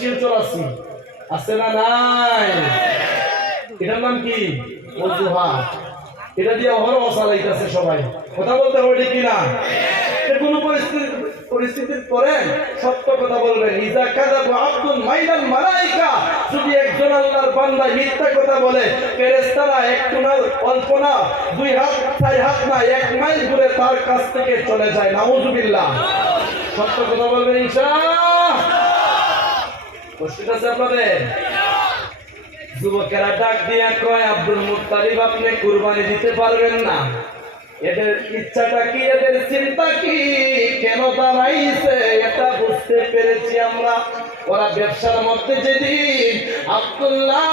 শিলচর আছি, আছে না নাই? এটার নাম কি? অজুহাত। এটা দিয়ে অহরহ চালাইতেছে সবাই। কথা বলতে হবে কিনা? কোনো পরিস্থিতির পরে সত্য কথা বলবেন। ইজা কাযাবা আব্দুল মাইনাল মালাইকা, যদি একজন আল্লাহর বান্দা মিথ্যা কথা বলে, ফেরেশতারা একটু না, অল্প না, 2 হাত 4 হাত না, 1 মাইল দূরে তার কাছ থেকে চলে যায়। নাউযুবিল্লাহ। সত্য কথা বলবেন ইনশাআল্লাহ। কষ্ট আছে আপনাদের? যুবকেরা ডাক দিয়া কয়, আব্দুল মুত্তালিব আপনি কুরবানি দিতে পারবেন না। এদের ইচ্ছাটা কি, এদের চিন্তা কি, কেন দাঁড়াইছে এটা বুঝতে পেরেছি আমরা। ওরা ব্যবসার মধ্যে যেদিন আব্দুল্লাহ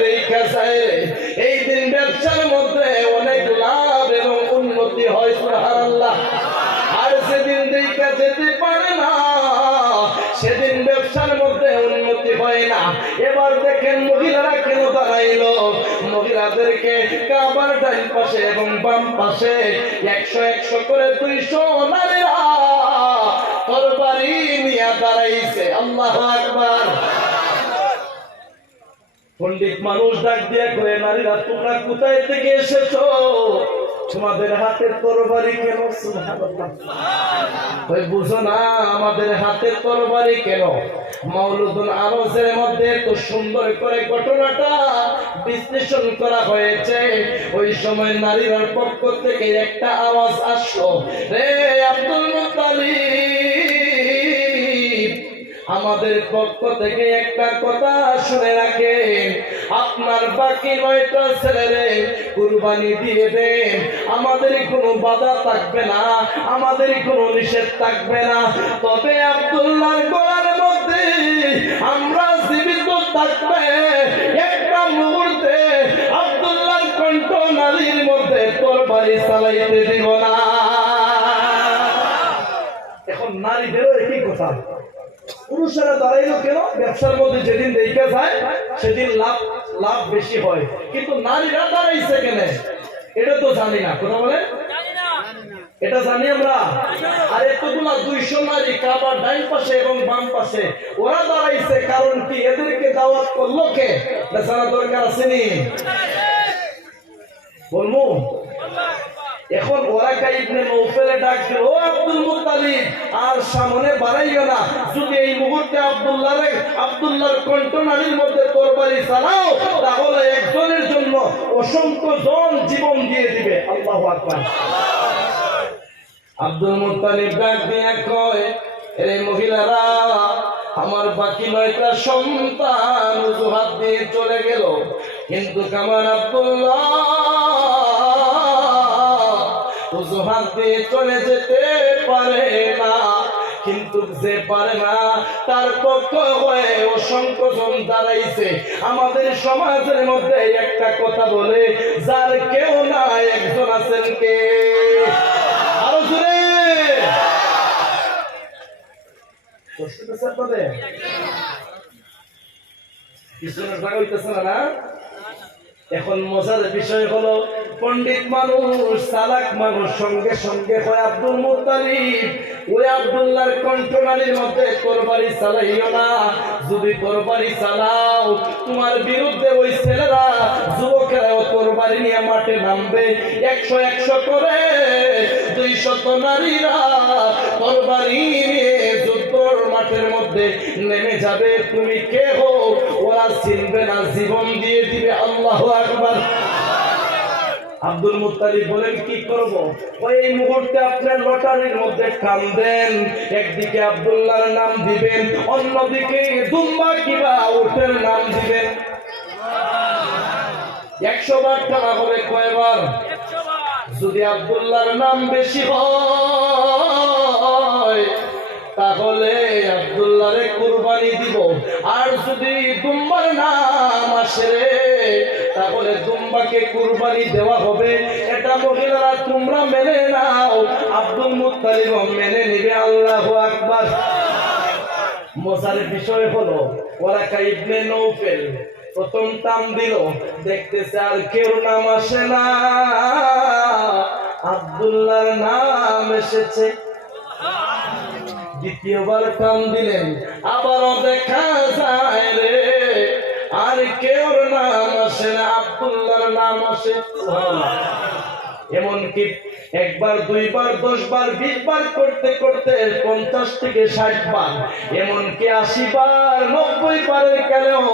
দেখা যায়, এই দিন ব্যবসার মধ্যে অনেক লাভ এবং উন্নতি হয়, সুবহানাল্লাহ। আর সেদিন দেখা যেতে পারে না, সেদিন ব্যবসার মধ্যে উন্নতি হয় না। এবার দেখেন মহিলারা কেন দাঁড়াইলো। মহিলাদেরকে কাবার ডান পাশে এবং বাম পাশে 100 করে 200 নারীরা তরবারি নিয়ে দাঁড়াইছে। আল্লাহু আকবার। পণ্ডিত মানুষ ডাক দিয়ে কয়ে, নারীরা তোমরা কোথায় থেকে এসেছো? তোমাদের হাতে তরবারি কেন? সুবহানাল্লাহ। ওই বুঝো না আমাদের হাতে তরবারি কেন? মাওলুদুল আরজের মধ্যে তো সুন্দর করে ঘটনাটা বিশ্লেষণ করা হয়েছে। ওই সময় নারীর পক্ষ থেকে একটা আওয়াজ আসলো, রে আব্দুল মুত্তালিব, আমাদের পক্ষ থেকে একটা কথা শুনে রাখেন, আপনার বাকি 9টা ছেলেরে কুরবানি দিয়ে দেন, আমাদের কোনো বাধা থাকবে না, আমাদের কোনো নিষেধ থাকবে না। তবে আব্দুল্লাহর গলার মধ্যে আমরা জীবিত থাকবে একটা মুহূর্তে আব্দুল্লাহর কণ্ঠ নারীর মধ্যে তরবারি চালাইতে দিব না। এখন নারীদেরও একই কথা। পুরুষেরা দাঁড়াইলো কেন? ব্যবসার মধ্যে যেদিন দেখা যায় সেদিন লাভ বেশি হয়, কিন্তু নারীরা দাঁড়াইছে কেন এটা তো জানি না। কথা বলে এটা জানি আমরা। আর এতগুলা 200 নারী কাবার ডান পাশে এবং বাম পাশে, ওরা দাঁড়াইছে কারণ কি? এদেরকে দাওয়াত করলো কে? জানা দরকার আছে নি? বলবো এখন ওরাকা ইবনে নওফেলে ডাক দিল, ও আব্দুল মুত্তালিব আর সামনে বাড়াইও না, যদি এই মুহূর্তে আব্দুল্লাহর কণ্ঠ নারীর মধ্যে তরবারি চালাও, তাহলে একজনের জন্য অসংখ্য জন জীবন দিয়ে দিবে। আল্লাহু আকবার। আব্দুল মুত্তালিব ডাক দিয়ে কয়, এই মহিলারা আমার বাকি 9টা সন্তান অজুহাত দিয়ে চলে গেল, কিন্তু কামান আব্দুল্লাহ অজুহাত দিয়ে চলে যেতে পারে না। কিন্তু যে পারে না তার পক্ষ হয়ে অসংখ্য জন দাঁড়াইছে। আমাদের সমাজের মধ্যে একটা কথা বলে, যার কেউ না একজন আছেন কে? আরো জোরে এখন মজার বিষয় হলো, পণ্ডিত মানুষ, চালাক মানুষ সঙ্গে সঙ্গে হয়, আব্দুল মুত্তালিব ওই আব্দুল্লাহর কণ্ঠনালীর মধ্যে তরবারি চালাইও না। যদি তরবারি চালাও, তোমার বিরুদ্ধে ওই ছেলেরা, যুবকেরাও তরবারি নিয়ে মাঠে নামবে। 100 করে 200 নারীরা তরবারি নিয়ে যুদ্ধর মাঠের মধ্যে নেমে যাবে। তুমি কে হো ওরা চিনবে না, জীবন দিয়ে দিবে। আল্লাহু আকবার। আব্দুল মুত্তালিব বলেন, কি করব? ওই মুহূর্তে আপনার লটারির মধ্যে টান দেন, একদিকে আব্দুল্লাহর নাম দিবেন, অন্যদিকে দুম্বা কিবা উটের নাম দিবেন। 100 বার টানা হবে কয়বার? যদি আব্দুল্লাহর নাম বেশি হয় তাহলে আব্দুল্লাহরে কুরবানি দিব, আর যদি দুম্বার নাম আসে তাহলে দুম্বাকে কুরবানি দেওয়া হবে। এটা মহিলারা তোমরা মেনে নাও, আব্দুল মুত্তালিব মেনে নিবে। আল্লাহু আকবার। মজার বিষয় হলো, ওরাকা ইবনে নওফেল প্রথম টান দিল, দেখতেছে আর কেউ নাম আসে না, আব্দুল্লাহর নাম এসেছে। দ্বিতীয়বার টান দিলেন, আবারও দেখা কেউ নাম আসে না, আব্দুল্লাহর নাম আসে। এমনকি একবার, দুইবার, 10 বার, 20 বার করতে করতে 50 থেকে 60 বার, এমনকি 80 বার, 90 বারের কালেও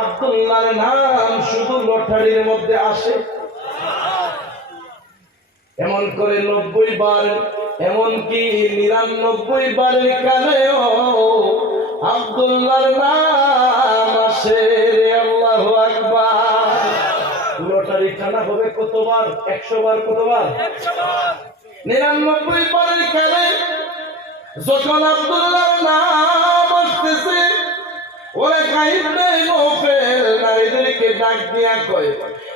আব্দুল্লাহর নাম শুধু লটারির মধ্যে আসে। এমন করে 90 বার, এমনকি 99 বারের কালেও আব্দুল্লাহর নাম আসে। আল্লাহু আকবার। লটারি খানা হবে কতবার? 100 বার। কতবার? 99 বারের কালে যখন আব্দুল্লাহর নাম আসতেছে, ওরা কাইবনে নফেল নারীদেরকে ডাক দিয়া কয়,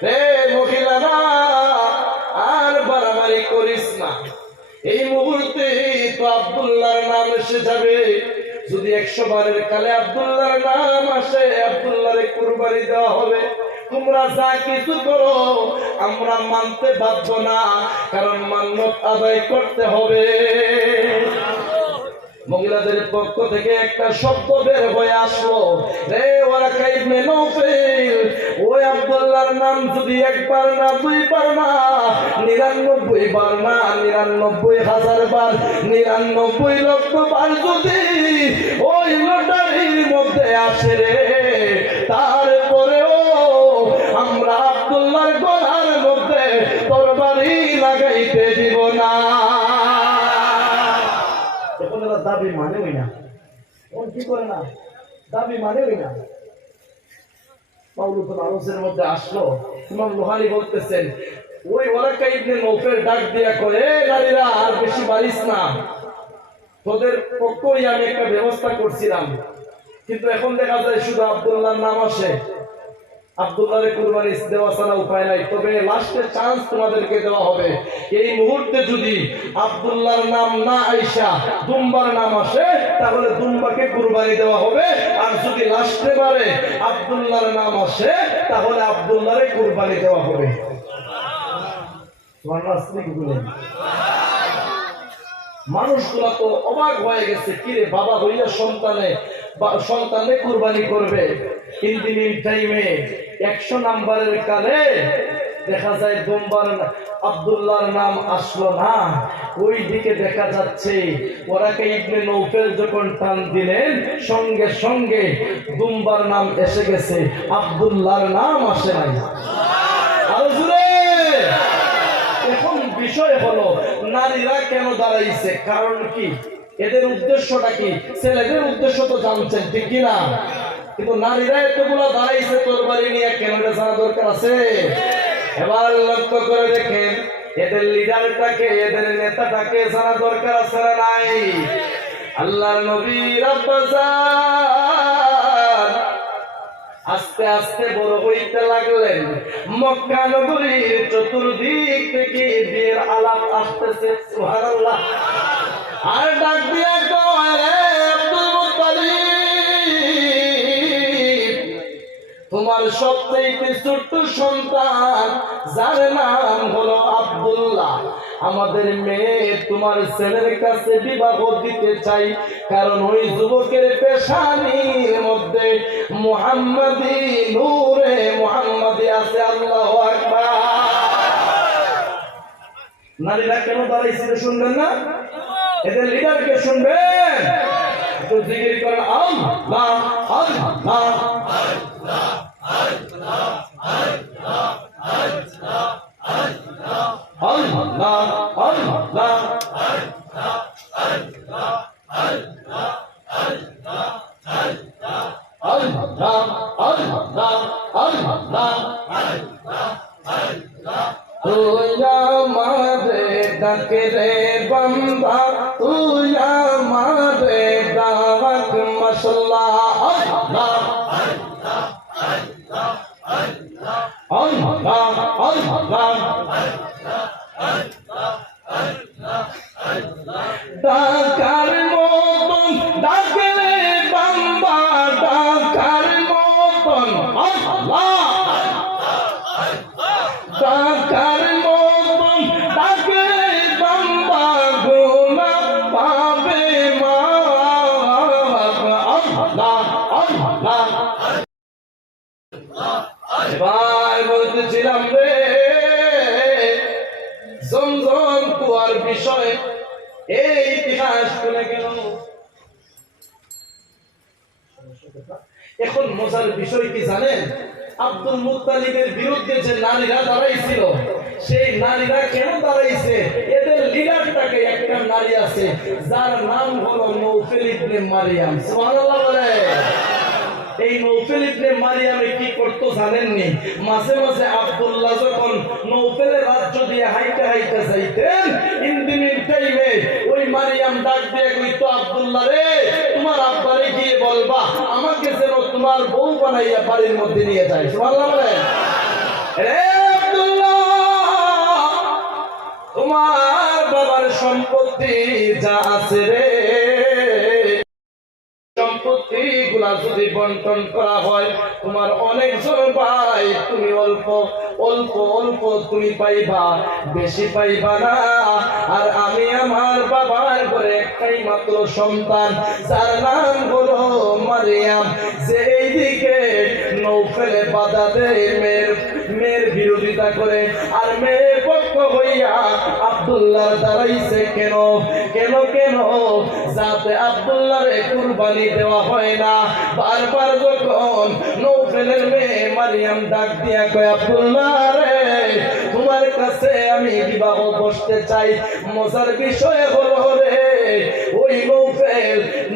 রে মহিলারা, আর বাড়াবাড়ি করিস না, এই মুহূর্তে তো আব্দুল্লাহর নাম এসে যাবে। যদি 100 বারের কালে আব্দুল্লাহর নাম আসে, আব্দুল্লাহরে কুরবানি দেওয়া হবে। তোমরা যা কিছু করো আমরা মানতে বাধ্য না, কারণ মান্যত আদায় করতে হবে। মহিলাদের পক্ষ থেকে একটা শব্দ বের হয়ে আসলো, রে ওয়ারাকা ইবনে নওফেল, ওই আব্দুল্লাহর নাম যদি 1 বার না, 2 বার না, 99 বার না, 99,000 বার, 99 লক্ষ বার যদি ওই লটারির মধ্যে আসে রে, তারপরেও আমরা আব্দুল্লাহর গলার মধ্যে তরবারি লাগাইতে দিব না। দাবি মানেই না, কি করে না, দাবি মানেই না। মাওলুদ আরসের মধ্যে আসলো, ইমাম লোহানি বলতেছেন, ওই ওয়ারাকা ইবনে নওফেল ডাক দিয়া কয়, নারীরা আর বেশি বাড়িস না, তোদের পক্ষই আমি একটা ব্যবস্থা করছিলাম, কিন্তু এখন দেখা যায় শুধু আব্দুল্লাহর নাম আসে। আব্দুল্লাহরে কুরবানি দেওয়া ছাড়া উপায় নাই, তবে লাস্টের চান্স তোমাদেরকে দেওয়া হবে। এই মুহূর্তে যদি আব্দুল্লাহর নাম না আইসা দুম্বার নাম আসে, তাহলে দুম্বাকে কুরবানি দেওয়া হবে। আর যদি লাস্টে বারে আব্দুল্লাহর নাম আসে, তাহলে আব্দুল্লাহরে কুরবানি দেওয়া হবে। মানুষগুলা তো অবাক হয়ে গেছে, কিরে বাবা হইলে সন্তানে কুরবানি করবে, কিন্তু ইন টাইমে 100 নাম্বারের কালে দেখা যায় দুম্বার আব্দুল্লাহর নাম আসলো না। ওই দিকে দেখা যাচ্ছে ওয়ারাকা ইবনে নওফেল যখন টান দিলেন, সঙ্গে সঙ্গে দুম্বার নাম এসে গেছে, আব্দুল্লাহর নাম আসে নাই। আর জুড়ে এখন বিষয় হলো নারীরা কেন দাঁড়াইছে, কারণ কি, এদের উদ্দেশ্যটা কি? ছেলেদের উদ্দেশ্য তো জানছেন, ঠিক কিনা? কিন্তু নারীরা এতগুলো দাঁড়াইছে তরবারি নিয়ে, কেন এটা জানা দরকার আছে। এবার লক্ষ্য করে দেখেন, এদের লিডারটাকে, এদের নেতাটাকে জানা দরকার আছে না নাই? আল্লাহর নবী আব্বাজান আস্তে আস্তে বড় হইতে লাগলেন। মক্কা নগরীর চতুর্দিক থেকে বিয়ের আলাপ আসতেছে, সুবহানাল্লাহ। আর ডাক দিয়া কয়, রে আব্দুল মুত্তালিব, তোমার সবচেয়ে ছোট্ট সন্তান যার নাম হলো আব্দুল্লাহ, আমাদের মেয়ে তোমার ছেলের কাছে বিবাহ দিতে চাই, কারণ ওই যুবকের পেশানির মধ্যে মুহাম্মাদি নূরে মুহাম্মাদি আছে। আল্লাহু আকবার। নারীরা কেন দাঁড়াইছিল শুনবেন না? এদের লিডারকে শুনবেন, তো জিকির করেন আল্লাহ আল্লাহ আল্লাহ আল্লাহ আল্লাহ আল্লাহ আল্লাহ আল্লাহ আল্লাহ তুই আমারে ডাকে রে বান্দা, তুই আমারে ডাক মশলা। আল্লাহ আল্লাহ আল্লাহ ডাকার মতন ডাকে রে বান্দা, ডাকার মতন। আল্লাহ ডাকার মতন ডাকে বান্দা, গোনা পাবে মা। আল্লাহ আল্লাহ এবার বলতেছিলাম রে জমজম কুয়ার বিষয় এই ইতিহাস শুনে গেল। এখন মজার বিষয় কি জানেন, আব্দুল মুত্তালিবের বিরুদ্ধে যে নারীরা দাঁড়াইছিল, সেই নারীরা কেন দাঁড়াইছে? এদের লিডারটাকে একটা নারী আছে যার নাম হলো নৌফেল ইবনে মারিয়াম। সুবহানাল্লাহ বলে। এই নৌফেল ইবনে মারিয়ামে কি করতো জানেননি? মাঝে মাঝে আব্দুল্লাহ যখন নৌফেলের রাজ্য দিয়ে হাইতে হাইতে যাইতেন, ইন্দিনের টাইমে ওই মারিয়াম ডাক দিয়ে কইতো, আব্দুল্লাহ রে, তোমার আব্বারে গিয়ে বলবা আমাকে যেন তোমার বউ বানাইয়া বাড়ির মধ্যে নিয়ে যায়। সুবহানাল্লাহ বলে। রে আব্দুল্লাহ, তোমার বাবার সম্পত্তি যা আছে রে, সম্পত্তি গুলা যদি বন্টন করা হয়, তোমার অনেকজন ভাই, তুমি অল্প অল্প অল্প তুমি পাইবা, বেশি পাইবা না। আর আমি আমার বাবার ঘরে একটাই মাত্র সন্তান, যার নাম হলো মারিয়াম, যে এইদিকে নৌফেলে বাধা দেয়, মেয়ের বিরোধিতা করে, আর মেয়ের পক্ষ হইয়া আব্দুল্লাহ দাঁড়াইছে। কেন কেন কেন? যাতে আব্দুল্লাহরে কুরবানি দেওয়া হয় না। বারবার যখন নৌফেলের মেয়ে মারিয়াম ডাক দিয়া কয়, আব্দুল্লাহ রে, তোমার কাছে আমি বিবাহ বসতে চাই। মজার বিষয় হলো রে, ওই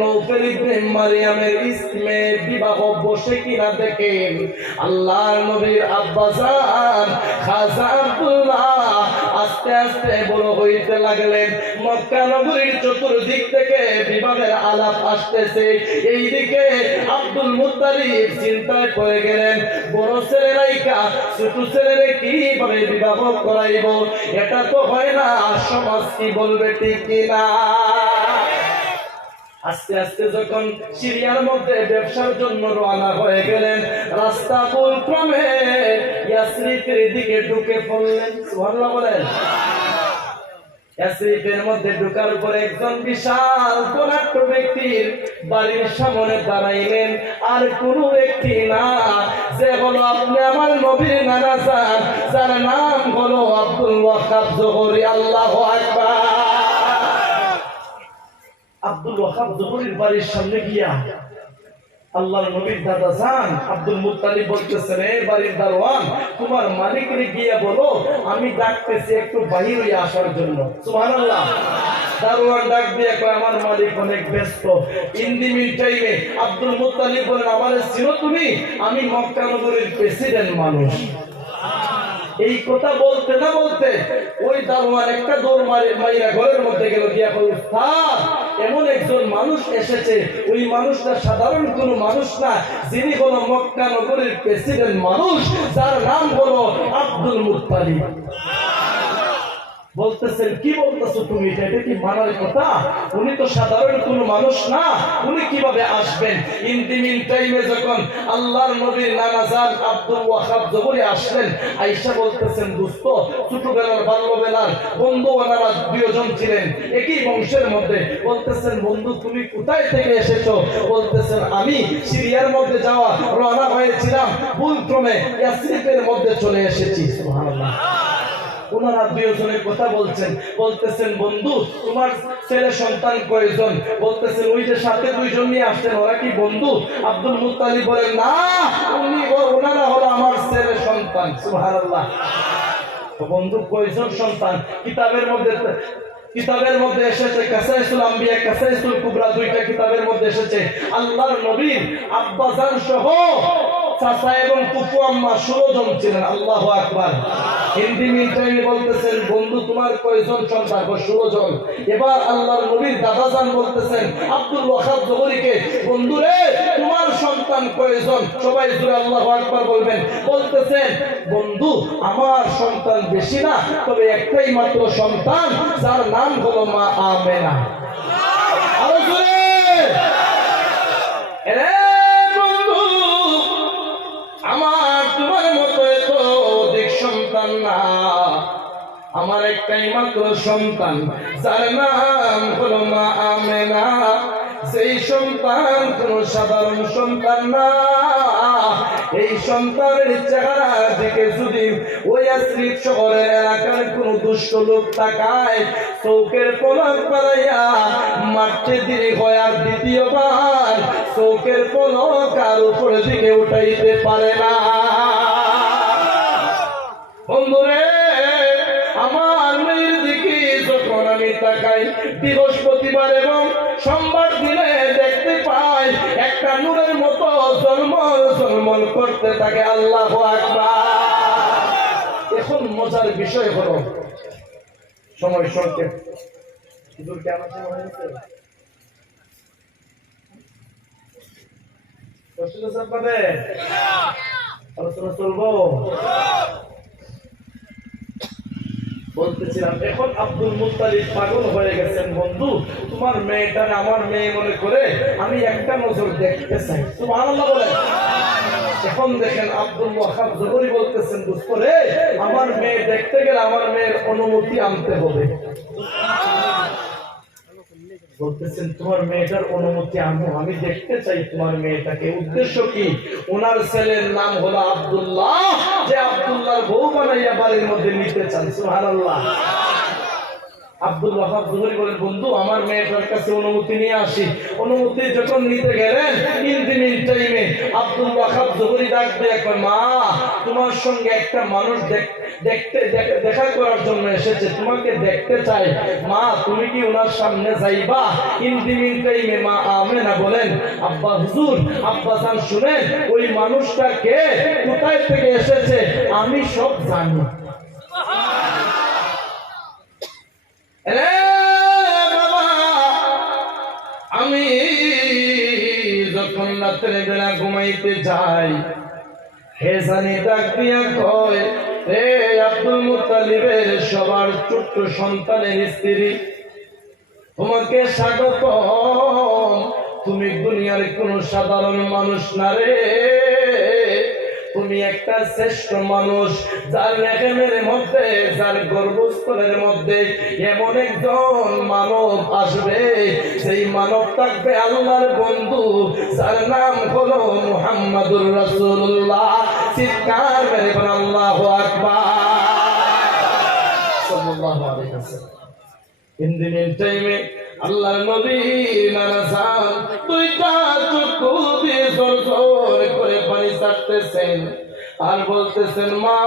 নৌফেল ইবনে মারিয়ামের ইসমে বিবাহ বসে কিনা দেখেন আল্লাহর নবীর আব্বাজান খাজা আব্দুল্লাহ আস্তে আস্তে বড় হইতে লাগলেন। মক্কা নগরীর চতুর্দিক থেকে বিবাহের আলাপ আসতেছে। এইদিকে আব্দুল মুত্তালিব চিন্তায় পড়ে গেলেন, বড় ছেলে রাইকা ছোট ছেলেরে কিভাবে বিবাহ করাইব? এটা তো হয় না, সমাজ কি বলবে, ঠিক কিনা? আস্তে আস্তে যখন সিরিয়ার মধ্যে ব্যবসার জন্য রওনা হয়ে গেলেন, রাস্তা ভুল ক্রমে ইয়াসরিফের দিকে ঢুকে পড়লেন। সুবহানাল্লাহ বলেন। ইয়াসরিফের মধ্যে ঢোকার পরে একজন বিশাল ধনাঢ্য ব্যক্তির বাড়ির সামনে দাঁড়াইলেন। আর কোন ব্যক্তি না, যে হলো আপনি আমার নবীর নানা যান, যার নাম হলো আব্দুল ওয়াহাব জোহরি। আল্লাহু আকবার। আব্দুল ওয়াহাব জোহরির বাড়ির সামনে গিয়া আল্লাহর নবীর দাদা জান আব্দুল মুত্তালিব বলতেছেন, এই বাড়ির দারোয়ান, তোমার মালিককে গিয়ে বলো আমি ডাকতেছি একটু বাহির হয়ে আসার জন্য। সুবহানাল্লাহ। দারোয়ান ডাক দিয়ে কয়, আমার মালিক অনেক ব্যস্ত। ইন দি মিন টাইমে আব্দুল মুত্তালিব বলেন, আমারে চিনো তুমি? আমি মক্কা নগরীর প্রেসিডেন্ট মানুষ। এই কথা বলতে না বলতে ওই দারোয়ান একটা দৌড় মাইরা ঘরের মধ্যে গেল, গিয়া বলল, উস্তাদ, এমন একজন মানুষ এসেছে, ওই মানুষটা সাধারণ কোনো মানুষ না, যিনি হলো মক্কা নগরীর প্রেসিডেন্ট মানুষ, যার নাম হলো আব্দুল মুত্তালিব। বলতেছেন, কি বলতেছো তুমি? এটা কি মানার কথা? উনি তো সাধারণ কোনো মানুষ না, উনি কিভাবে আসবেন? ইন্তিমিন টাইমে যখন আল্লাহর নবীর নানা জান আব্দুল ওয়াহাব জোহরি আসলেন, আয়েশা বলতেছেন, দোস্ত, ছোটবেলার বাল্যবেলার বন্ধু ওনারা দুইজন ছিলেন একই বংশের মধ্যে। বলতেছেন, বন্ধু তুমি কোথায় থেকে এসেছো? বলতেছেন, আমি সিরিয়ার মধ্যে যাওয়া রওনা হয়েছিলাম, ভুল ক্রমে ইয়াসরিফের মধ্যে চলে এসেছি। সুবহানাল্লাহ। ওনারা দুইজনের কথা বলছেন। বলতেছেন, বন্ধু তোমার ছেলে সন্তান কয়জন? বলতেছেন, ওই যে সাথে দুইজন নিয়ে আসছেন, ওরা কি বন্ধু? আব্দুল মুত্তালিব বলেন, না, ওনারা হলো আমার ছেলে সন্তান। সুবহানাল্লাহ। বন্ধু কয়জন সন্তান? কিতাবের মধ্যে এসেছে কাসাইসুল আম্বিয়া, কাসাইসুল কুবরা, দুইটা কিতাবের মধ্যে এসেছে আল্লাহর নবীর আব্বাজান সহ চাচা এবং ফুফু আম্মা 16 জন ছিলেন। আল্লাহু আকবার। হিন্দি মিটাইনি বলতেছেন, বন্ধু তোমার কয়জন সন্তান? 16 জন। এবার আল্লাহর নবীর দাদা জান বলতেছেন আব্দুল ওয়াহাব জোহরিকে, বন্ধু রে, তোমার সন্তান কয়জন? সবাই জোরে আল্লাহু আকবার বলবেন। বলতেছেন, বন্ধু আমার সন্তান বেশি না, তবে একটাই মাত্র সন্তান, যার নাম হলো মা আমেনা। আরো জোরে। আমার তোমার মতো এত অধিক সন্তান না, আমার একটাই মাত্র সন্তান, যার নাম হলো মা আমেনা। এই সন্তান কোন সাধারণ সন্তান না। এই সন্তানের চেহারা দিকে যদি ওই আশ্রিত শহরের এলাকার কোন দুষ্ট লোক তাকায়, চৌকের পলক পালাইয়া মারতে দেরি হয় আর দ্বিতীয়বার চৌকের পলক আর উপরের দিকে উঠাইতে পারে না। বন্ধুরে, আমার মেয়ের দিকে যখন আমি তাকাই বৃহস্পতিবার এবং সোমবার দিনে দেখতে পাই একটা নূরের মতো ঝলমল ঝলমল করতে থাকে। আল্লাহু আকবার। এখন মজার বিষয় হলো সময় সংক্ষেপ। হুজুর কি আমার সময় হয়েছে? প্রশ্ন স্যার পাবে আলোচনা চলবো। বলতেছিলাম এখন আব্দুল মুত্তালিব পাগল হয়ে গেছেন। বন্ধু, তোমার মেয়েটারে আমার মেয়ে মনে করে আমি একটা নজর দেখতে চাই। সুবহানাল্লাহ বলেন। এখন দেখেন আব্দুল ওয়াহাব জবরি বলতেছেন, দোস্ত রে, আমার মেয়ে দেখতে গেলে আমার মেয়ের অনুমতি আনতে হবে। বলতেছেন তোমার মেয়েটার অনুমতি আনবো, আমি দেখতে চাই তোমার মেয়েটাকে। উদ্দেশ্য কি? ওনার ছেলের নাম হলো আব্দুল্লাহ, যে আব্দুল্লাহর বউ বানাইয়া বাড়ির মধ্যে নিতে চান। সুবহানাল্লাহ। আব্দুল ওয়াহাব জোহরি বলেন, বন্ধু আমার মেয়েটার কাছে অনুমতি নিয়ে আসি। অনুমতি যখন নিতে গেলেন ইনদিমিন টাইমে আব্দুল ওয়াহাব জোহরি ডাক দিয়ে কয়, মা তোমার সঙ্গে একটা মানুষ দেখা করার জন্য এসেছে, তোমাকে দেখতে চাই। মা তুমি কি ওনার সামনে যাইবা? ইনদিমিন টাইমে মা আমেনা বলেন, আব্বা হুজুর, আব্বা জান শুনেন, ওই মানুষটা কে, কোথায় থেকে এসেছে আমি সব জানি। আমি যখন রাত্রে বেলা ঘুমাইতে যাই, হে জানি ডাক দিয়া কয়, হে আব্দুল মুত্তালিবের সবার ছোট্ট সন্তানের স্ত্রী, তোমাকে স্বাগতম। তুমি দুনিয়ার কোন সাধারণ মানুষ না রে, তুমি একটা শ্রেষ্ঠ মানুষ, যার রেহেমের মধ্যে, যার গর্ভস্থলের মধ্যে এমন একজন মানব আসবে, সেই মানব থাকবে আল্লাহর বন্ধু, যার নাম হলো মুহাম্মাদুর রাসূলুল্লাহ। চিৎকার মেরে বলেন আল্লাহু আকবার সাল্লাল্লাহু আলাইহি ওয়াসাল্লাম। ইনদিনের টাইমে আল্লাহর নবী নারাসান দুইটা চক্ষু দিয়ে জোর করে পানি ছাড়তেছেন আর বলতেছেন, মা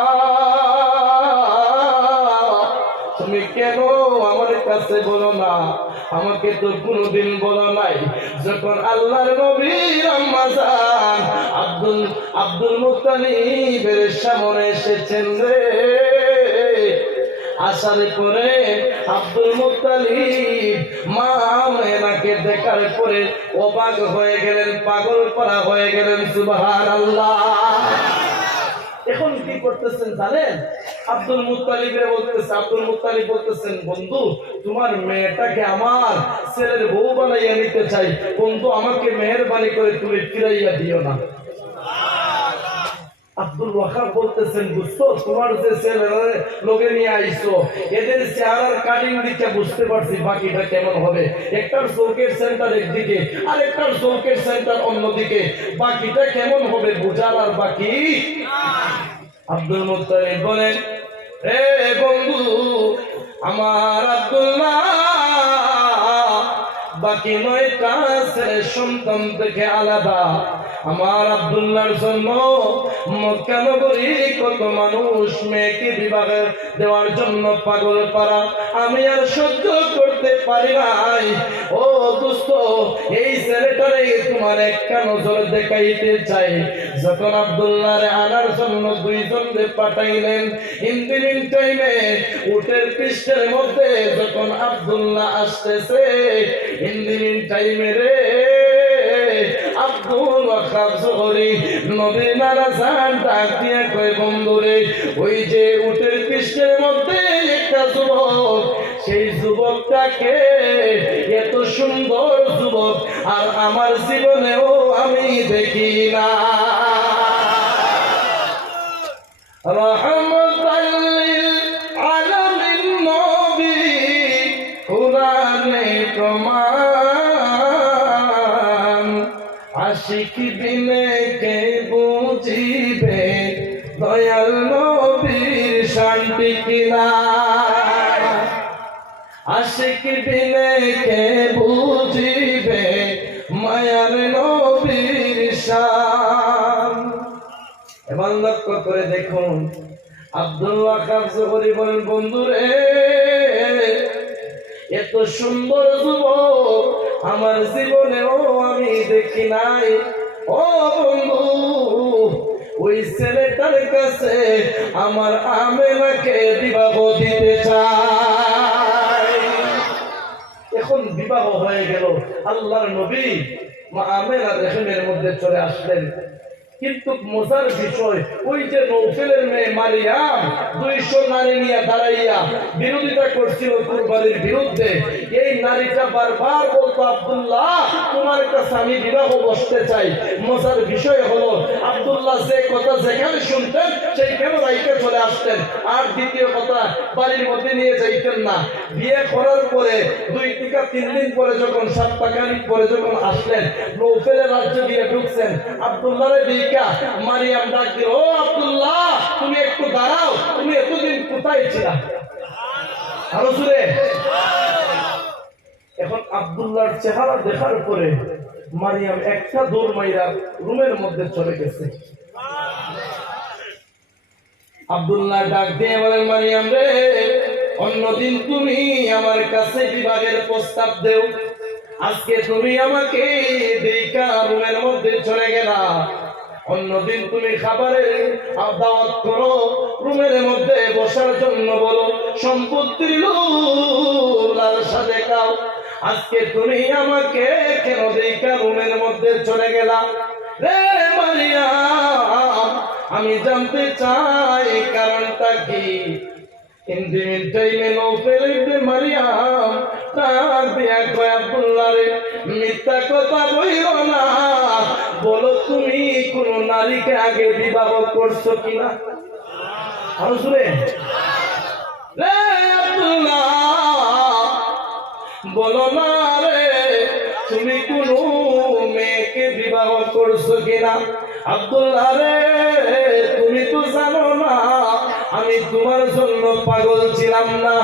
তুমি কেন আমার কাছে বলো না? আমাকে তো কোনোদিন বলো নাই। যখন আল্লাহর নবীর আম্মা জান আব্দুল মুত্তালিবের সামনে এসেছেন রে, আসার পরে আব্দুল মুত্তালিব মা আমেনাকে দেখার পরে অবাক হয়ে গেলেন, পাগল পারা হয়ে গেলেন। সুবহানাল্লাহ। এখন কি করতেছেন জানেন? আব্দুল মুত্তালিব বলতেছেন, বন্ধু তোমার মেয়েটাকে আমার ছেলের বউ বানাইয়া নিতে চাই, বন্ধু আমাকে মেহেরবানি করে তুমি ফিরাইয়া দিও না। আব্দুল ওয়াহাব বলতেছেন, বুঝছো তোমার যে ছেলেরা লোকে নিয়ে আইছো, এদের চেহারার কাটিং দিকে বুঝতে পারছি বাকিটা কেমন হবে। একটার চৌকের সেন্টার একদিকে আর একটার চৌকের সেন্টার অন্যদিকে, বাকিটা কেমন হবে বুঝার আর বাকি। আব্দুল মুত্তালিব বলেন, হে বন্ধু আমার আব্দুল্লাহ, বাকি 9টা ছেলের সন্তান থেকে আলাদা। আমার আব্দুল্লাহর জন্য মক্কা নগরী কত মানুষ মেয়েকে বিবাহ দেওয়ার জন্য পাগল পারা, আমি আর সহ্য করতে পারি নাই। ও দোস্ত, এই ছেলেটারে তোমার একটা নজর দেখাইতে চাই। যখন আব্দুল্লাহরে আনার জন্য দুইজনকে পাঠাইলেন, ইনদিন টাইমে উটের পৃষ্ঠের মধ্যে যখন আব্দুল্লাহ আসতেছে, ইনদিন টাইমে রে আব্দুল ওয়াহাব জোহরি নবীর নারাসান ডাক দিয়ে কয়, বন্ধুরে ওই যে উটের পৃষ্ঠের মধ্যে একটা যুবক, সেই যুবকটাকে, এত সুন্দর যুবক আর আমার জীবনেও আমি দেখি না। রহমতাল লিল আলামিন নবী কুরআনে প্রমাণ, আশিক বিনে কে বুঝিবে দয়াল নবীর শান্তি কিনা আশিক বিনে কে বুঝিবে মায়ার নবীর শান। এবার লক্ষ্য করে দেখুন আব্দুল ওয়াহাব জোহরী বলেন, বন্ধুরে এত সুন্দর যুবক আমার জীবনেও আমি দেখি নাই। ও বন্ধু, ওই ছেলেটার কাছে আমার আমেনাকে বিবাহ দিতে চাই। এখন বিবাহ হয়ে গেল, আল্লাহর নবী মা আমেনা রেহেমের মধ্যে চলে আসলেন। কিন্তু মজার বিষয়, ওই যে নৌফেলের মেয়ে মারিয়াম 200 নারী নিয়ে দাঁড়াইয়া বিরোধিতা করছিল কুরবানির বিরুদ্ধে। এই নারীটা বারবার বলতো, আব্দুল্লাহ তোমার কাছে আমি বিবাহ বসতে চাই। মজার বিষয় হলো আব্দুল্লাহ যে কথা যেখানে শুনতেন সেইখানে রাইতে চলে আসতেন, আর দ্বিতীয় কথা বাড়ির মধ্যে নিয়ে যাইতেন না। বিয়ে করার পরে 2 থেকে 3 দিন পরে যখন 7 পাখানিক পরে যখন আসলেন, নৌফেলের রাজ্য দিয়ে ঢুকছেন, আব্দুল্লাহরে মারিয়াম ডাক দিল, ও আব্দুল্লাহ তুমি একটু দাঁড়াও, তুমি এতদিন কোথায় ছিলা? আরো জোরে। এখন আব্দুল্লাহর চেহারা দেখার পরে মারিয়াম একটা দৌড় মাইরা রুমের মধ্যে চলে গেছে। আব্দুল্লাহ ডাক দিয়ে বলেন, মারিয়াম রে, অন্যদিন তুমি আমার কাছে বিবাহের প্রস্তাব দেও, আজকে তুমি আমাকে দেখা রুমের মধ্যে চলে গেলা। অন্যদিন তুমি খাবারের দাওয়াত করো, রুমের মধ্যে বসার জন্য বলো, সম্পত্তির লালসা দেখাও। আজকে তুমি আমাকে কেন দেখা রুমের মধ্যে চলে গেলা? রে মারিয়াম, আমি জানতে চাই কারণটা কি? মারিয়াম তার দিয়া কয়, আব্দুল্লাহ রে মিথ্যা কথা বইও না, বলো তুমি কোন নারীকে আগে বিবাহ করছো কিনা? আরো শুনে রে আব্দুল্লাহ, বলো না রে তুমি কোন মেয়েকে বিবাহ করছো কিনা? আব্দুল্লাহ রে তুমি তো জানো না আমি তোমার জন্য পাগল ছিলাম না।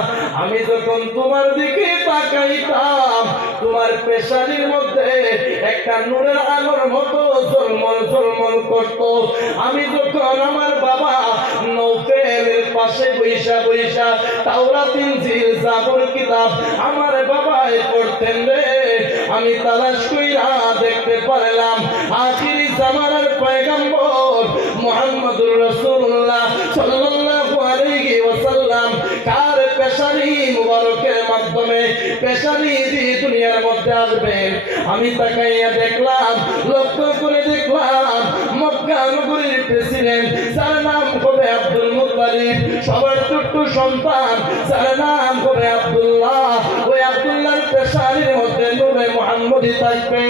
আমি যখন তোমার দিকে তাকাইতাম, তোমার পেশানির মধ্যে একটা নূরের আলোর মতো ঝলমল ঝলমল করত। আমি যখন আমার বাবা নৌফেলের পাশে বৈশা বৈশা তাওরাত ইনজিল জাবর কিতাব আমার বাবাই পড়তেন রে, আমি তালাশ কইরা দেখতে পারলাম আখিরি জামানার পয়গম্বর মুহাম্মদুর রাসূলুল্লাহ সাল্লাল্লাহু আলাইহি ওয়াসাল্লাম কার পেশানি মুবারকের মাধ্যমে পেশানি দিয়ে দুনিয়ার মধ্যে আসবেন। আমি তাকাইয়া দেখলাম, লক্ষ্য করে দেখলাম মক্কা নগরীর প্রেসিডেন্ট, যার নাম হবে আব্দুল মুত্তালিব, সবার ছোট্ট সন্তান যার নাম হবে আব্দুল্লাহ, ওই আব্দুল্লাহর পেশানির মধ্যে নূরে মুহাম্মদি থাকবে।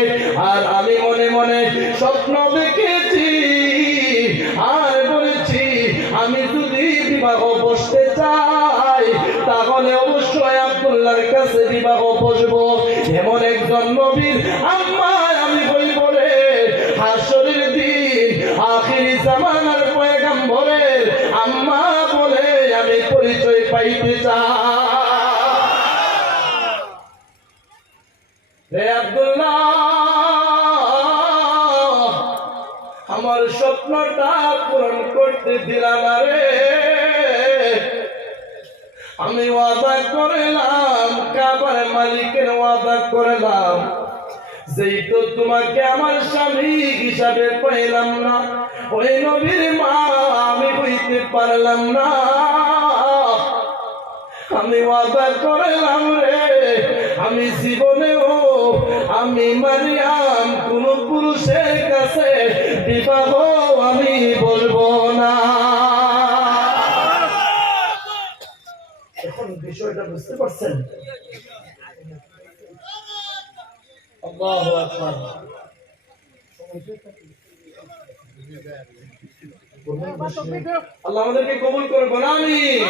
আর আমি মনে মনে স্বপ্ন দেখেছি আর বলেছি, আমি যদি বিবাহ বসতে চাই তাহলে অবশ্যই আব্দুল্লাহর কাছে বিবাহ বসবো। এমন একজন নবীর আম্মা আমি হইব রে, হাসরের দিন আখিরি জামানার পয়গম্বরের আম্মা বলে আমি পরিচয় পাইতে চাই। রে আব্দুল্লাহ, আমার স্বপ্নটা পূরণ করতে দিলাম না রে। আমি ওয়াদা করলাম, কাবার মালিকের ওয়াদা করলাম, যেহেতু তোমাকে আমার স্বামী হিসাবে পাইলাম না, ওই নবীর মা আমি হইতে পারলাম না। আমি ওয়াদা করলাম রে, আমি জীবনেও আমি মারিয়াম কোন পুরুষের কাছে বিবাহ আমি বলবো না। এখন বিষয়টা বুঝতে পারছেন? আল্লাহু আকবার। আল্লাহ আমাদেরকে কবুল করে বলা আমিন।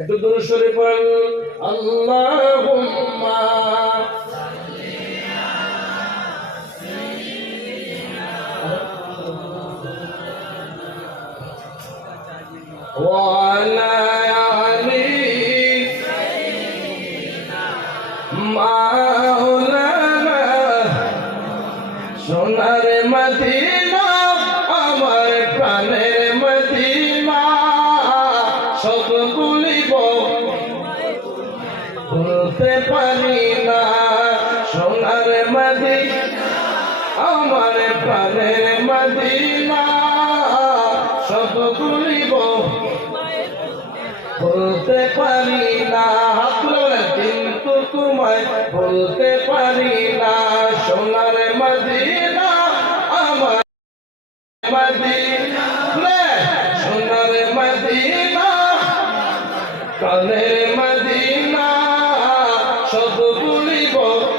একটু দূর শরীফ পড়েন, আল্লাহুম্মা সাল্লি আলা وعلى آل مولانا সোনার মদিনা আমার প্রাণের মদিনা সব ভুলিব ভুলতে পারি না সোনার মদিনা আমার প্রাণের মদিনা সব ভুলিব বলতে পারি না হাত তুলে কিন্তু তোমায় বলতে পারি না সোনার মদিনা আমার মদিনা সোনার মদিনা কালের মদিনা সব ভুলিব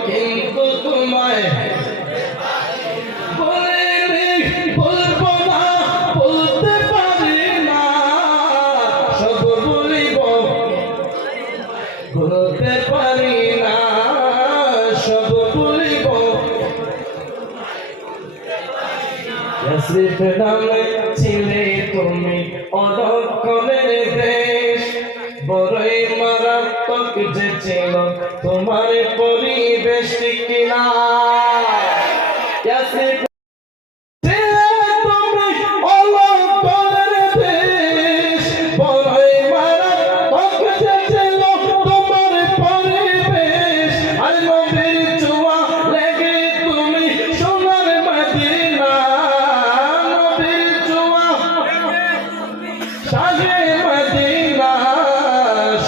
কিন্তু তোমায় বলবো না বলতে পারি না সব ভুলিব বলতে পারি না সব ভুলিব ইয়াসরিফ নামে ছিলে তুমি অলক্ষণের দেশ বড়ই মারাত্মক যে ছিল তোমার পরিবেশ কিনা ইয়াসরিফ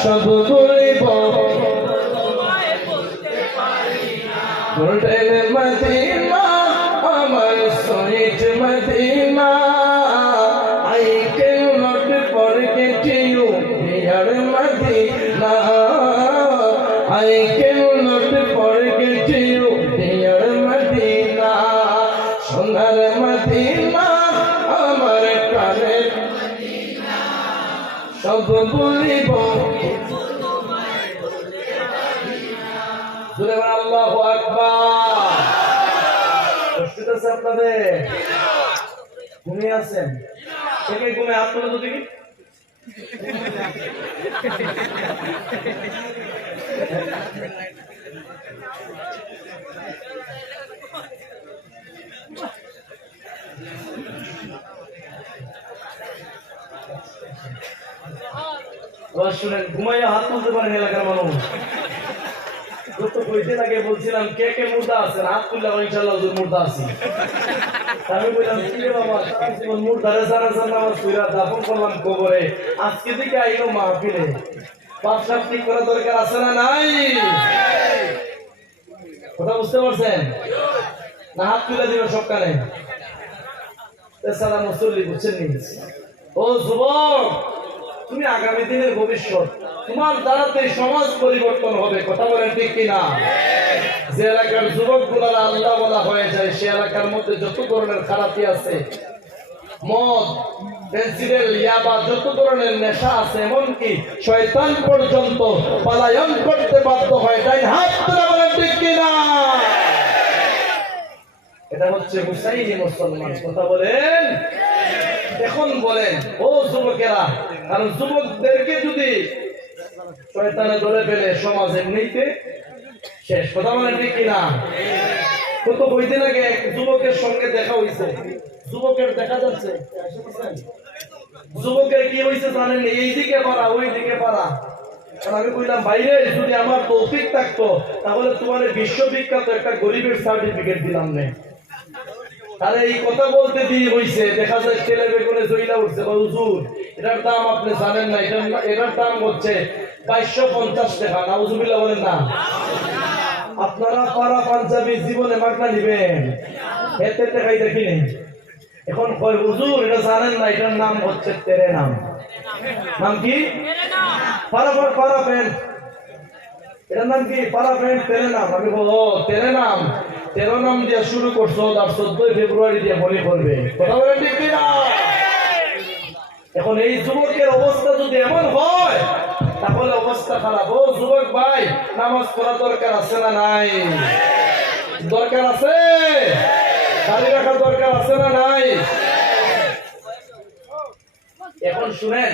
সব ভুলিব গোল্ডেন মদিনা আমার sweet Medina I cannot forget you dear Madina I cannot forget you dear Madina সোনার মদিনা আমার প্রাণের সব ভুলিব আল্লাহু আকবার কষ্ট আছে আপনাদের ঘুমিয়ে আছেন কে ঘুমে হাত তুলে তো দেখি শুনেন ঘুমাইয়া হাত তুলতে পারেন এলাকার মানুষ যত কইতে আগে বলছিলাম কে কে মুর্দা আছেন হাত তুললে ইনশাআল্লাহ হুজুর মুর্দা আছে আমি বললাম কি রে বাবা জীবন মুর্দারে জানাজার নামাজ পড়া দাফন করলাম কবরে আজকে থেকে আইলো মাহফিলে পাপ সাপ ঠিক করা দরকার আছে না নাই কথা বুঝতে পারছেন না হাত তুলে দিবেন সব কানে এছাড়া মুসল্লি বুঝছেন নি ও যুবক তুমি আগামী দিনের ভবিষ্যৎ তোমার দ্বারাতে সমাজ পরিবর্তন হবে কথা বলেন ঠিক কিনা যে এলাকার যুবক গুলা আল্লাহ বলা হয়ে যায় সে এলাকার মধ্যে যত ধরনের খারাপি আছে মদ পেন্সিলের ইয়াবা যত ধরনের নেশা আছে এমনকি শয়তান পর্যন্ত পলায়ন করতে বাধ্য হয় তাই হাত তুলে বলেন ঠিক কিনা এটা হচ্ছে হুসাইনি মুসলমান কথা বলেন এখন বলেন ও যুবকেরা কারণ যুবকদেরকে যদি শয়তানে ধরে ফেলে সমাজ এমনিতে শেষ কথা বলেন ঠিক কিনা কত কয়দিন আগে এক যুবকের সঙ্গে দেখা হয়েছে যুবকের দেখা যাচ্ছে যুবকের কি হয়েছে জানেন এইদিকে পারা ওইদিকে পারা আমি কইলাম বাইরে যদি আমার তৌফিক থাকতো তাহলে তোমার বিশ্ববিখ্যাত একটা গরিবের সার্টিফিকেট দিলাম না তাহলে এই কথা বলতে দিয়ে হইছে দেখা যায় তেলে বেগুনে জইলা উঠছে হুজুর এটার দাম আপনি জানেন না এটার দাম হচ্ছে 2250 টাকা নাউজুবিল্লাহ বলেন না আপনারা পারা পাঞ্জাবি জীবনে মাগনা নিবেন এতে টাকাই দেখিনি এখন কয় হুজুর এটা জানেন না এটার নাম হচ্ছে তেরে নাম কি পারা প্যান্ট এটার নাম কি পারা প্যান্ট তেরে নাম আমি বলো তেরে নাম 13 নাম দিয়ে শুরু করছো আর 14 ফেব্রুয়ারি দিয়ে মনে করবে কথা বলেন ঠিক কিনা এখন এই যুবকের অবস্থা যদি এমন হয় তাহলে অবস্থা খারাপ ও যুবক ভাই নামাজ পড়া দরকার আছে না নাই দরকার আছে দাড়ি রাখার দরকার আছে না নাই এখন শুনেন,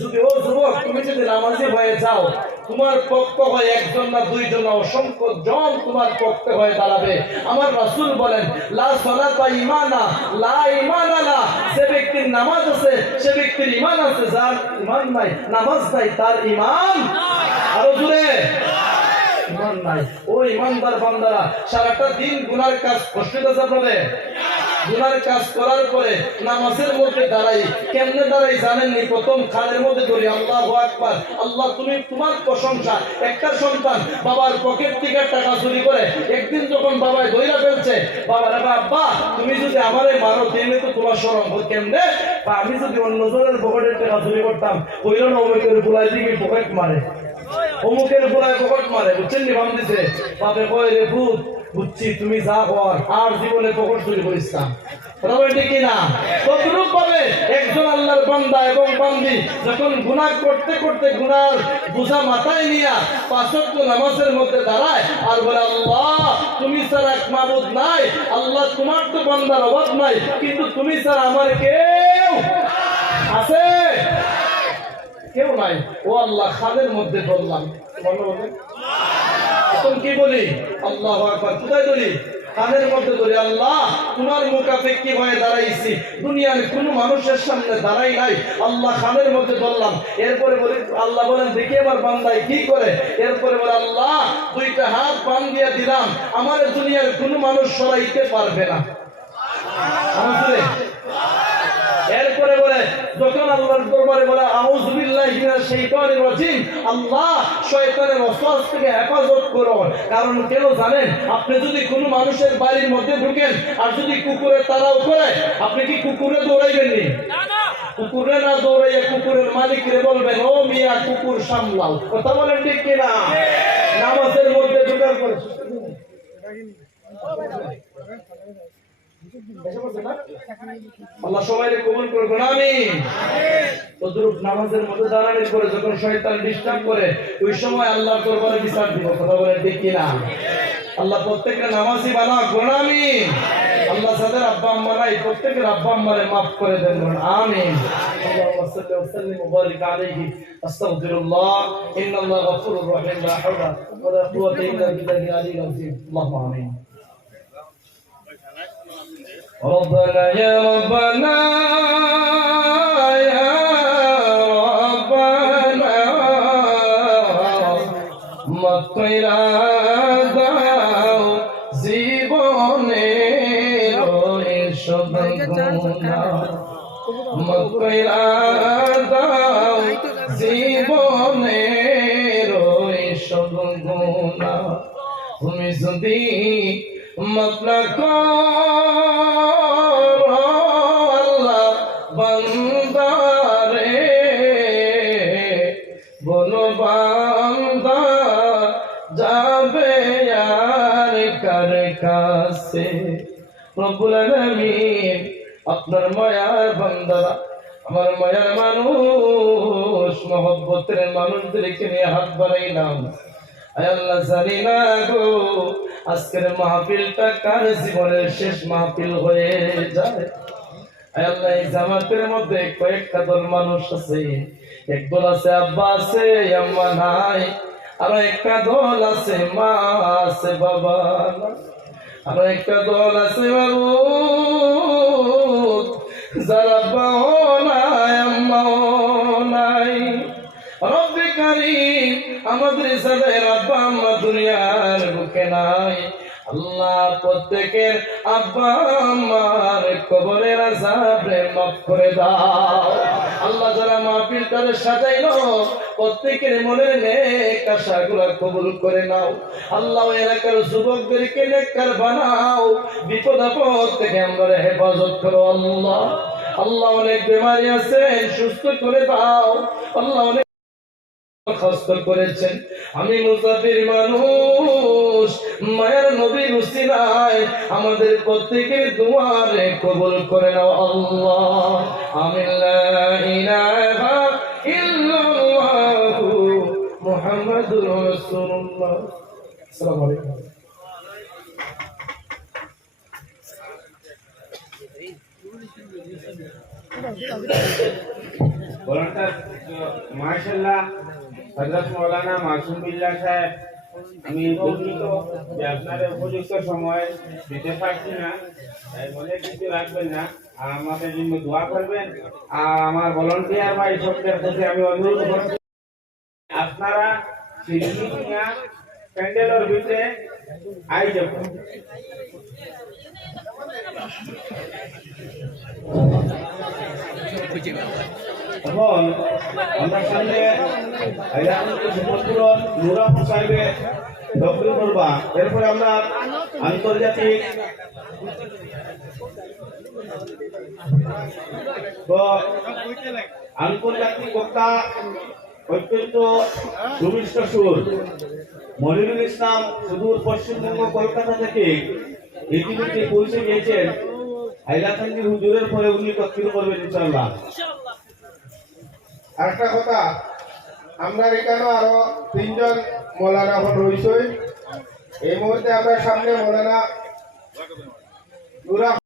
যদি ও যুবক তুমি যদি নামাজি হয়ে যাও, তোমার পক্ষ হয় একজন না দুইজন না অসংখ্য জন তোমার পক্ষে হয়ে দাঁড়াবে। আমার রাসূল বলেন, লা সালাতা ঈমানা লা ঈমানা লা, যে ব্যক্তির নামাজ আছে সে ব্যক্তির ঈমান আছে, যার ঈমান নাই, নামাজ নাই, তার ঈমান আরো জোরে ঈমান নাই। ও ঈমানদার বান্দারা, সারাটা দিন গুনার কাজ কষ্ট আছে আপনাদের। গুনার কাজ করার পরে নামাজের মধ্যে দাঁড়াই, কেমনে দাঁড়াই জানেননি? প্রথম খালের মধ্যে ধরি আল্লাহু আকবার, আল্লাহ তুমি তোমার প্রশংসা। একটা সন্তান বাবার পকেট থেকে টাকা চুরি করে, একদিন যখন বাবায় ধইরা ফেলছে, বাবার আব্বা তুমি যদি আমারে মারো দিনে তো তোমার শরম হয় কেমনে? বা আমি যদি অন্য জনের পকেটের টাকা চুরি করতাম, কইল না অমুকের বুলাই দিকে পকেট মারে, অমুকের বুলাই পকেট মারে, বুঝছেন নি? ভাব দিছে বাপে কয় রে ভূত, বুঝছি তুমি যা হওয়ার আর জীবনে পকেট চুরি করিস না। একজন আল্লাহর বান্দা এবং বান্দি যখন গুনাহ করতে করতে গুনার বোঝা মাথায় নিয়ে পাঁচ ওয়াক্ত নামাজের মধ্যে দাঁড়ায় আর বলে, আল্লাহ তুমি ছাড়া এক মাবুদ নাই, আল্লাহ তোমার তো বান্দার অভাব নাই, কিন্তু তুমি ছাড়া আমার কেউ আছে? কেউ নাই। ও আল্লাহ, খালের মধ্যে ধরলাম, এখন কি বলি? আল্লাহু আকবার। কোথায় বলি? কানের মধ্যে ধরে, আল্লাহ তোমার মুখাপেক্ষী হয়ে দাঁড়াইছি, দুনিয়ার কোন মানুষের সামনে দাঁড়াই নাই, আল্লাহ কানের মধ্যে ধরলাম। এরপরে বলি, আল্লাহ বলেন দেখি আমার বান্দায় কি করে। এরপরে বলে, আল্লাহ দুইটা হাত বান দিয়ে দিলাম, আমার দুনিয়ার কোন মানুষ সরাইতে পারবে না। এরপরে বলে, যখন আল্লাহর দরবারে বলে আউযু বিল্লাহি মিনাশ শাইতানির রাজিম, আল্লাহ শয়তানের ওয়াসওয়াস থেকে হেফাজত করো। কারণ কেন জানেন? আপনি যদি কোনো মানুষের বাড়ির মধ্যে ঢুকেন আর যদি কুকুরে তাড়াও করে, আপনি কি কুকুরে দৌড়াইবেন নি? কুকুরে না দৌড়াইয়া কুকুরের মালিকরে বলবেন, ও মিয়া কুকুর সামলাও। কথা বলেন ঠিক কিনা? নামাজের মধ্যে ঢোকার পরে আল্লাহ সবাইকে কবুল করুন, আমিন। তদ্রুপ নামাজের মধ্যে দাঁড়ানোর পরে যখন শয়তান ডিস্টার্ব করে, ওই সময় আল্লাহর দরবারে বিচার দিব। কথা বলেন ঠিক কিনা? আল্লাহ প্রত্যেককে নামাজি বানাক, বলুন আমিন। আল্লাহ যাদের আব্বা আম্মা নাই প্রত্যেকের আব্বা আম্মারে মাফ করে দেন, বলুন আমিন। আল্লাহুম্মা সাল্লি ওয়া সাল্লিম ওয়া বারিক আলাইহি। আস্তাগফিরুল্লাহ, ইন্নাল্লাহা গফুরুর রহিম, লা হাওলা ওয়া লা কুওয়াতা ইল্লা বিল্লাহিল আলিয়্যিল আযীম। আল্লাহুম্মা আমিন। ربنا يا ربنا يا ربنا মকইরা দাও জীবনের এসব গুনাহ, মকইরা দাও জীবনের এসব গুনাহ। তুমি যদি মাফ না করো আল্লাহ বান্দারে, বলো বান্দা যাবে আর কার কাছে? রব্বুল আলামিন, আপনার মায়ার বান্দারা, আমার মায়ার মানুষ, মহব্বতের মানুষদেরকে নিয়ে হাত বাড়াইলাম। আয় আল্লাহ, জানি না গো আজকের মাহফিলটা কার জীবনের শেষ মাহফিল হয়ে যায়। আয় আল্লাহ, এই জামাতের মধ্যে কয়েকটা দল মানুষ আছে, একদল আছে আব্বা আছে আম্মা নাই, আরো একটা দল আছে মা আছে বাবা নাই, আরো একটা দল আছে বাবু যার আব্বাও নাই আম্মাও নাই। রব্বে কারীম, আমাদের যাদের আব্বা আম্মা দুনিয়ার বুকে নাই, আল্লাহ প্রত্যেকের আব্বা আম্মার কবরের আযাবে মাফ করে দাও। আল্লাহ যারা মাহফিলটারে সাজাইলো প্রত্যেকের মনের নেক আশাগুলো কবুল করে নাও। আল্লাহ এলাকার যুবকদেরকে নেককার বানাও, বিপদ আপদ থেকে আমরা হেফাজত করো। আল্লাহ আল্লাহ অনেক বেমারি আছে, সুস্থ করে দাও। আল্লাহ অনেক কষ্ট করেছেন, আমি মুসাফির মানুষ, মায়ের নবীর উসিলায় আমাদের প্রত্যেকের দুয়ারে কবুল করে নাও। আল্লাহ আমিন। লা ইলাহা ইল্লাল্লাহু মুহাম্মাদুর রাসূলুল্লাহ। আসসালামু আলাইকুম। ভলান্টার মাশাআল্লাহ হযরত মাওলানা মাসুম বিল্লাহ সাহেব, আমি দুঃখিত যে আপনাদের উপযুক্ত সময় দিতে পারছি না, তাই মনে কিছু রাখবেন না, আর আমাদের জন্য দোয়া করবেন। আর আমার ভলান্টিয়ার ভাই সবদের কাছে আমি অনুরোধ করছি আপনারা সিদ্ধি কিনা প্যান্ডেলের ভিতরে আই যাবেন। এখন আমরা সামনে নুরাফর সাহেবের দক্ষিণ করবা, এরপরে আমরা আন্তর্জাতিক বক্তা অত্যন্ত সুমিষ্ট সুর মনিরুল ইসলাম সুদূর পশ্চিমবঙ্গ কলকাতা থেকে ইতিমধ্যে পৌঁছে গিয়েছেন। হাইলাকান্দি হুজুরের পরে উনি তকরির করবেন ইনশাআল্লাহ। আরেকটা কথা, আমরা এখানে আরো 3 জন মৌলানা রয়েছে। এই মুহূর্তে আমরা সামনে মৌলানা